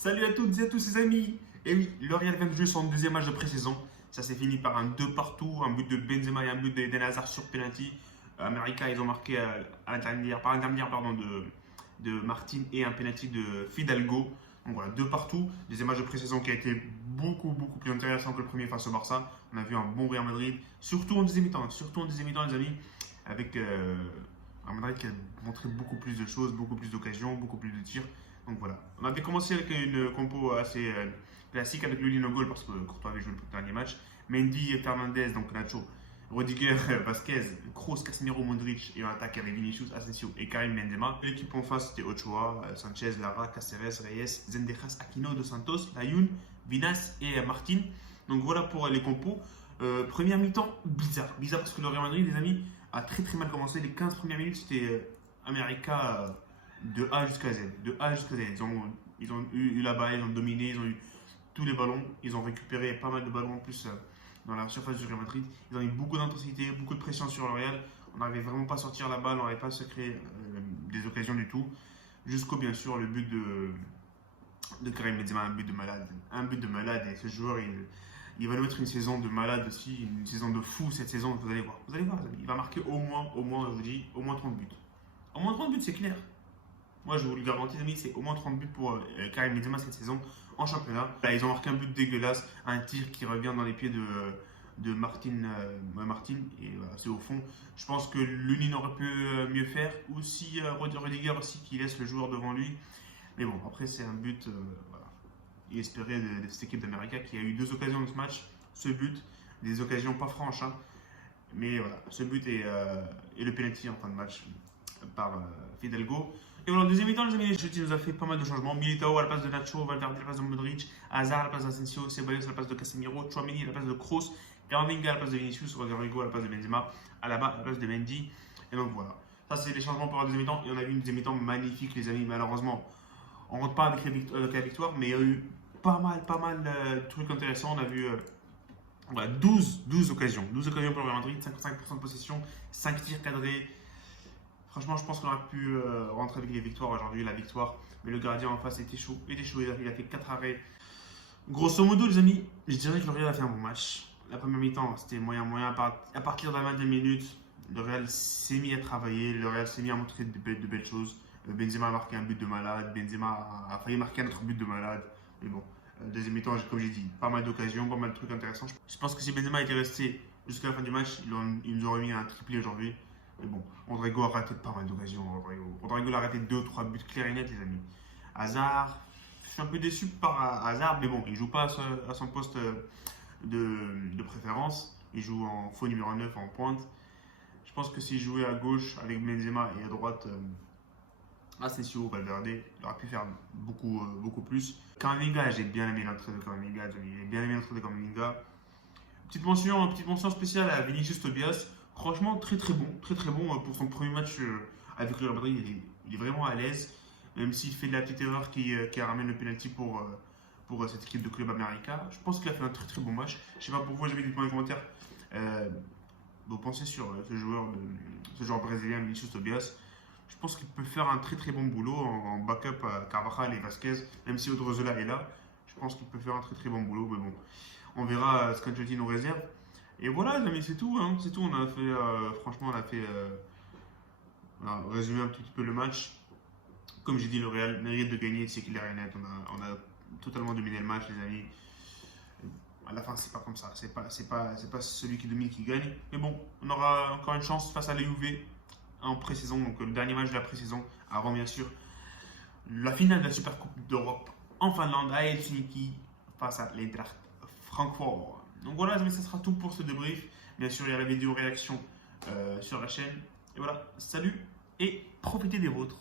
Salut à toutes et à tous les amis. Et oui, le Real vient de jouer son deuxième match de pré-saison. Ça s'est fini par un 2 partout, un but de Benzema et un but d'Eden Hazard sur penalty. America, ils ont marqué par l'intermédiaire de Martin et un penalty de Fidalgo. Donc voilà, 2 partout. Deuxième match de pré-saison qui a été beaucoup plus intéressant que le premier face au Barça. On a vu un bon Real Madrid, surtout en deuxième mi-temps, les amis, avec un Madrid qui a montré beaucoup plus de choses, beaucoup plus d'occasions, beaucoup plus de tirs. Donc voilà, on avait commencé avec une compo assez classique avec le Lino goal parce que Courtois avait joué le dernier match. Mendy, Fernandez, donc Nacho, Rudiger, Vasquez, Kroos, Casemiro, Modric et en attaque avec Vinicius, Asensio et Karim Benzema. L'équipe en face c'était Ochoa, Sanchez, Lara, Cáceres, Reyes, Zendejas, Aquino, Dos Santos, Layun, Vinas et Martin. Donc voilà pour les compos. Première mi-temps, bizarre parce que le Real Madrid, les amis, a très mal commencé. Les 15 premières minutes c'était America. De A jusqu'à Z. Ils ont eu la balle, ils ont dominé, ils ont eu tous les ballons. Ils ont récupéré pas mal de ballons en plus dans la surface du Real Madrid. Ils ont eu beaucoup d'intensité, beaucoup de pression sur le Real. On n'arrivait vraiment pas à sortir la balle, on n'arrivait pas à se créer des occasions du tout. Jusqu'au bien sûr le but de Karim Benzema, un but de malade. Un but de malade et ce joueur il va nous mettre une saison de malade aussi, une saison de fou cette saison, vous allez voir. Il va marquer au moins, je vous dis, au moins 30 buts. Au moins 30 buts, c'est clair. Moi, je vous le garantis, les amis, c'est au moins 30 buts pour Karim Benzema cette saison en championnat. Là, ils ont marqué un but dégueulasse, un tir qui revient dans les pieds de Martin. Et voilà, c'est au fond. Je pense que l'Uni aurait pu mieux faire. Ou si Rudiger aussi qui laisse le joueur devant lui. Mais bon, après, c'est un but voilà, inespéré de cette équipe d'América qui a eu 2 occasions de ce match. Ce but, des occasions pas franches. Hein. Mais voilà, ce but et le penalty en fin de match par Fidalgo. Et voilà, en deuxième mi-temps, les amis, Ancelotti nous a fait pas mal de changements. Militao à la place de Nacho, Valverde à la place de Modric, Hazard à la place d'Asensio, Ceballos à la place de Casemiro, Tchouaméni à la place de Kroos, Camavinga à la place de Vinicius, Rodrigo à la place de Benzema, Alaba à la place de Mendy. Et donc voilà, ça c'est les changements pour la deuxième mi-temps. Et on a vu une deuxième mi-temps magnifique, les amis. Malheureusement, on ne rentre pas avec la victoire, mais il y a eu pas mal de trucs intéressants. On a vu 12 occasions. 12 occasions pour le Real Madrid, 55% de possession, 5 tirs cadrés. Franchement, je pense qu'on aurait pu rentrer avec les victoires aujourd'hui, la victoire. Mais le gardien en face était chaud. Il a fait 4 arrêts. Grosso modo, les amis, je dirais que le Real a fait un bon match. La première mi-temps, c'était moyen. À partir de la 22 minutes, le Real s'est mis à travailler. Le Real s'est mis à montrer de belles choses. Benzema a marqué un but de malade. Benzema a failli marquer un autre but de malade. Mais bon, deuxième mi-temps, comme j'ai dit, pas mal d'occasions, pas mal de trucs intéressants. Je pense que si Benzema était resté jusqu'à la fin du match, il nous aurait mis un triplé aujourd'hui. Mais bon, Rodrigo a raté pas mal d'occasions. Rodrigo a raté 2 ou 3 buts clairs et nets, les amis. Hazard, je suis un peu déçu par Hazard, mais bon, il joue pas à son poste de préférence. Il joue en faux numéro 9 en pointe. Je pense que s'il jouait à gauche avec Benzema et à droite Asensio, Valverde, il aurait pu faire beaucoup plus. Camavinga, j'ai bien aimé l'entrée de Camavinga. Petite mention spéciale à Vinicius Tobias. Franchement, très bon pour son premier match avec le Real Madrid. Il est vraiment à l'aise, même s'il fait de la petite erreur qui ramène le penalty pour cette équipe de Club America. Je pense qu'il a fait un très bon match. Je ne sais pas pour vous, j'avais dit dans les commentaires. Vous pensez sur ce joueur brésilien, Vinicius Tobias. Je pense qu'il peut faire un très bon boulot en backup à Carvajal et Vasquez, même si Odriozola est là. Je pense qu'il peut faire un très bon boulot, mais bon, on verra ce qu'Ancelotti nous réserve. Et voilà, les amis, c'est tout. Hein, c'est tout. On a fait, franchement, on a résumé un petit peu le match. Comme j'ai dit, le Real mérite de gagner, c'est qu'il est rien net. On a totalement dominé le match, les amis. À la fin, c'est pas comme ça. C'est pas celui qui domine qui gagne. Mais bon, on aura encore une chance face à la Juve en pré-saison. Donc, le dernier match de la pré-saison, avant bien sûr la finale de la Supercoupe d'Europe en Finlande à Helsinki face à l'Eintracht Francfort. Donc voilà, mais ça sera tout pour ce débrief. Bien sûr, il y a la vidéo réaction sur la chaîne. Et voilà, salut et profitez des vôtres.